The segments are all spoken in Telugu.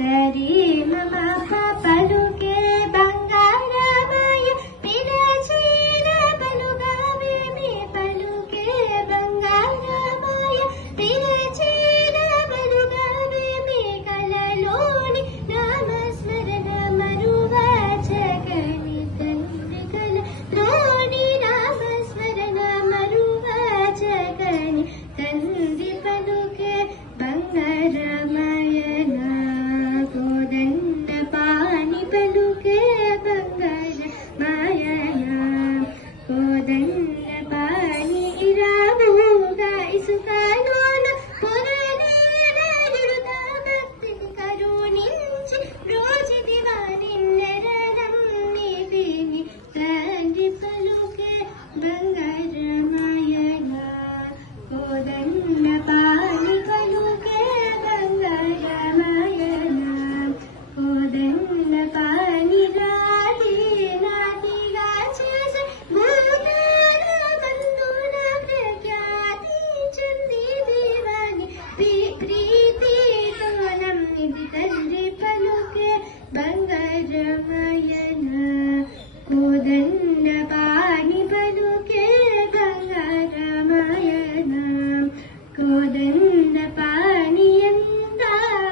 సరి మమ పలుకే బంగారమయ పిలచిన పలుగావేమి పలుకే బంగారమయ పిలచిన పలుగావేమి కలలోని నామస్మరణ మరువచగని తండ్రి కలలోని నామస్మరణ మరువచగని తండ్రి పలుకే బంగారమయన కోదండ పాని పలుకే బంగారమయన కోదండ పాని ఇరావుగా ఇసుకలోన పురనేరుడు భక్తిని కరుణించి రోజు దివానిన్నెరడం నిధిని తండ్రి పలుకే బంగారమయన కోదండ పాని పలుకే బంగారమయన కోదండ పాని రాధి నాటిగా చేసే భూతాల బంధున ప్రఖ్యాతి చెంది దీవాని ప్రీతితో నమ్మిది తండ్రి పలుకే బంగారమయన కోదండ పాని పలుకే బంగారమయన కోదండ పాని ಎಂದ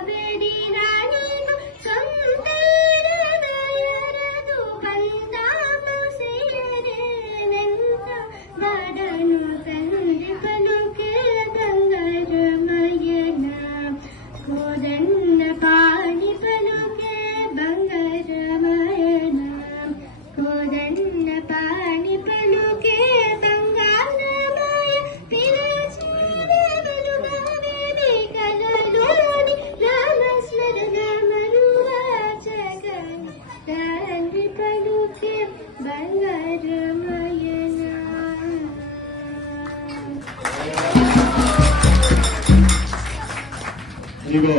ಬೇಡಿನ ನೀನು ಸೊಂತೆರದು ಬಂದಾಮು ಸೇರೆನೆಂದ ಬಾಡನು ತಂದೆ ಪಲುಕೆ ಬಂಗಾರಮಯನ ಕೋದಂಡ ಪಾನಿ ಪಲುಕೆ ಬಂಗಾರಮಯನ ಕೋದಂಡ ಪಾನಿ ಪಲುಕೆ ಬಂಗಾರಮಯ ಪಿರಚಿದ ಬಲುಗಾವೇದಿ ಕಲಲೋನಿ ನಾಮಸ್ಮರಣ ಮರುವಚಗನಿ తండ్రి పలుకే బంగారమయన. ఇదిగో